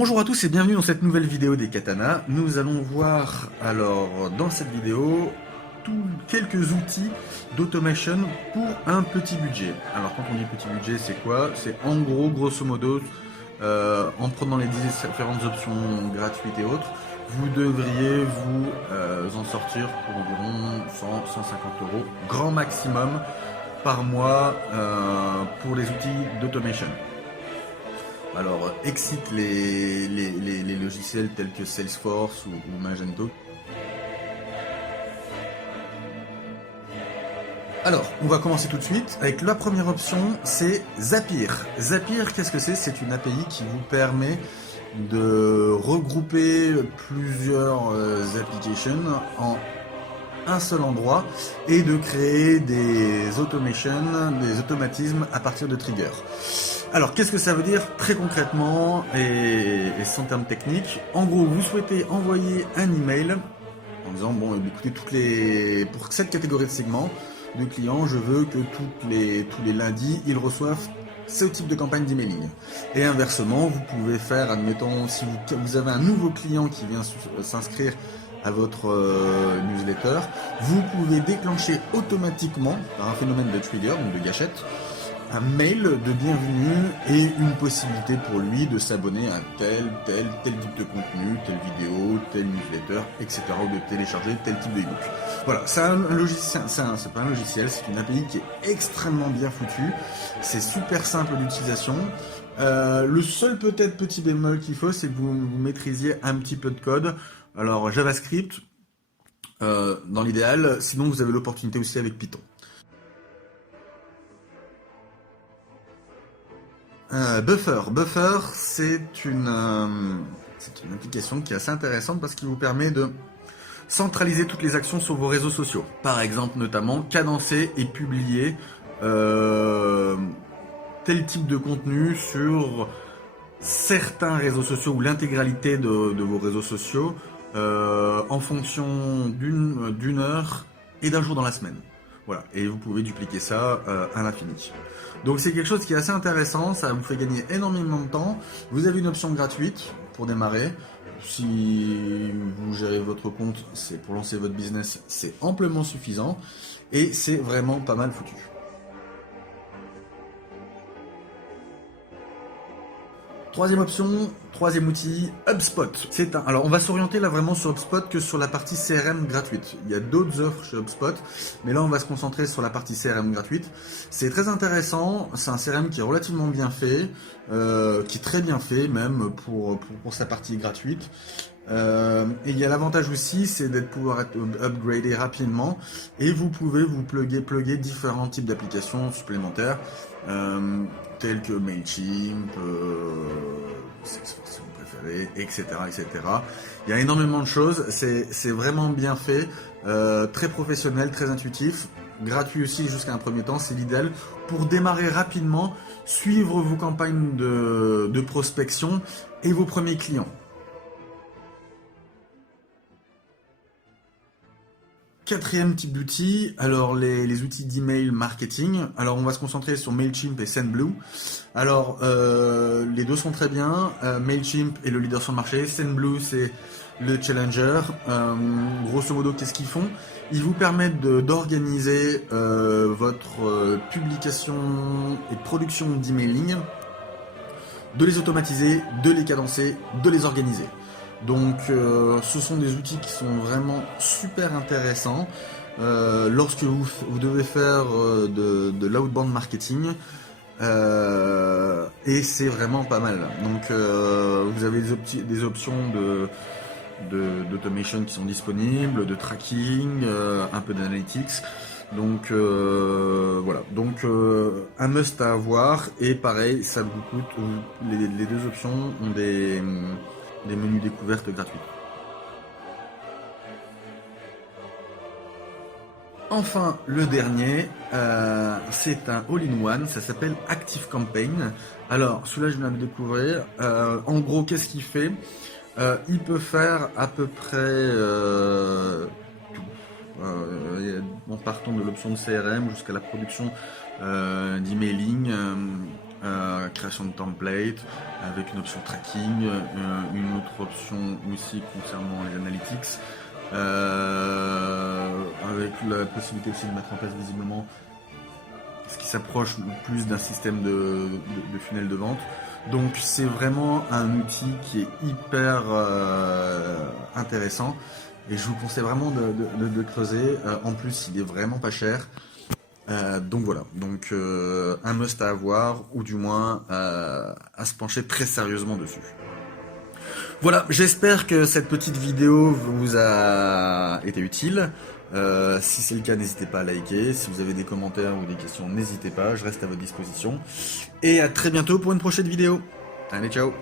Bonjour à tous et bienvenue dans cette nouvelle vidéo des Katanas. Nous allons voir alors dans cette vidéo quelques outils d'automation pour un petit budget. Alors quand on dit petit budget, c'est quoi? C'est en gros, grosso modo, en prenant les différentes options gratuites et autres, vous devriez vous en sortir pour environ 100-150 € grand maximum par mois pour les outils d'automation. Alors, excite les logiciels tels que Salesforce ou Magento. Alors, on va commencer tout de suite avec la première option, c'est Zapier. Zapier, qu'est-ce que c'est? C'est une API qui vous permet de regrouper plusieurs applications en un seul endroit et de créer des automatismes à partir de triggers. Alors, qu'est-ce que ça veut dire très concrètement et sans termes techniques? En gros, vous souhaitez envoyer un email en disant bon, écoutez, pour cette catégorie de segments de clients, je veux que tous les lundis, ils reçoivent ce type de campagne d'emailing. Et inversement, vous pouvez faire, admettons, si vous avez un nouveau client qui vient s'inscrire à votre newsletter, vous pouvez déclencher automatiquement, par un phénomène de trigger, donc de gâchette, un mail de bienvenue et une possibilité pour lui de s'abonner à tel type de contenu, telle vidéo, tel newsletter, etc. ou de télécharger tel type d'ebook. Voilà, c'est un logiciel, c'est pas un logiciel, c'est une API qui est extrêmement bien foutue. C'est super simple d'utilisation. Le seul peut-être petit bémol qu'il faut, c'est que vous maîtrisiez un petit peu de code. Alors JavaScript, dans l'idéal, sinon vous avez l'opportunité aussi avec Python. Buffer, c'est une application qui est assez intéressante parce qu'il vous permet de centraliser toutes les actions sur vos réseaux sociaux. Par exemple, notamment, cadencer et publier tel type de contenu sur certains réseaux sociaux ou l'intégralité de vos réseaux sociaux en fonction d'une heure et d'un jour dans la semaine. Voilà, et vous pouvez dupliquer ça à l'infini. Donc c'est quelque chose qui est assez intéressant, ça vous fait gagner énormément de temps. Vous avez une option gratuite pour démarrer. Si vous gérez votre compte, c'est pour lancer votre business, c'est amplement suffisant et c'est vraiment pas mal foutu. Troisième option, troisième outil, HubSpot. Alors on va s'orienter là vraiment sur HubSpot que sur la partie CRM gratuite. Il y a d'autres offres chez HubSpot, mais là on va se concentrer sur la partie CRM gratuite. C'est très intéressant, c'est un CRM qui est relativement bien fait, qui est très bien fait même pour sa partie gratuite. Et il y a l'avantage aussi, c'est d'être pouvoir être upgradé rapidement et vous pouvez vous plugger différents types d'applications supplémentaires telles que Mailchimp, Salesforce si vous préférez, etc., etc. Il y a énormément de choses, c'est vraiment bien fait, très professionnel, très intuitif, gratuit aussi jusqu'à un premier temps, c'est l'idéal pour démarrer rapidement, suivre vos campagnes de prospection et vos premiers clients. Quatrième type d'outils, alors les outils d'email marketing. Alors on va se concentrer sur Mailchimp et Sendblue. Alors les deux sont très bien. Mailchimp est le leader sur le marché. Sendblue c'est le challenger. Grosso modo, qu'est-ce qu'ils font? Ils vous permettent d'organiser votre publication et production d'emailing, de les automatiser, de les cadencer, de les organiser. Donc ce sont des outils qui sont vraiment super intéressants lorsque vous devez faire de l'outbound marketing et c'est vraiment pas mal. Donc vous avez des options d'automation qui sont disponibles, de tracking, un peu d'analytics. Donc voilà, donc un must à avoir et pareil, ça vous coûte, les deux options ont des menus découvertes gratuits. Enfin, le dernier, c'est un all-in-one, ça s'appelle ActiveCampaign. Alors, celui-là, je viens de le découvrir. En gros, qu'est-ce qu'il fait? Il peut faire à peu près tout. En partant de l'option de CRM jusqu'à la production d'emailing, création de template, avec une option tracking, une autre option aussi concernant les analytics, avec la possibilité aussi de mettre en place visiblement ce qui s'approche plus d'un système de funnel de vente. Donc c'est vraiment un outil qui est hyper intéressant et je vous conseille vraiment de creuser. En plus, il est vraiment pas cher. Donc voilà, donc un must à avoir, ou du moins à se pencher très sérieusement dessus. Voilà, j'espère que cette petite vidéo vous a été utile. Si c'est le cas, n'hésitez pas à liker. Si vous avez des commentaires ou des questions, n'hésitez pas, je reste à votre disposition. Et à très bientôt pour une prochaine vidéo. Allez, ciao!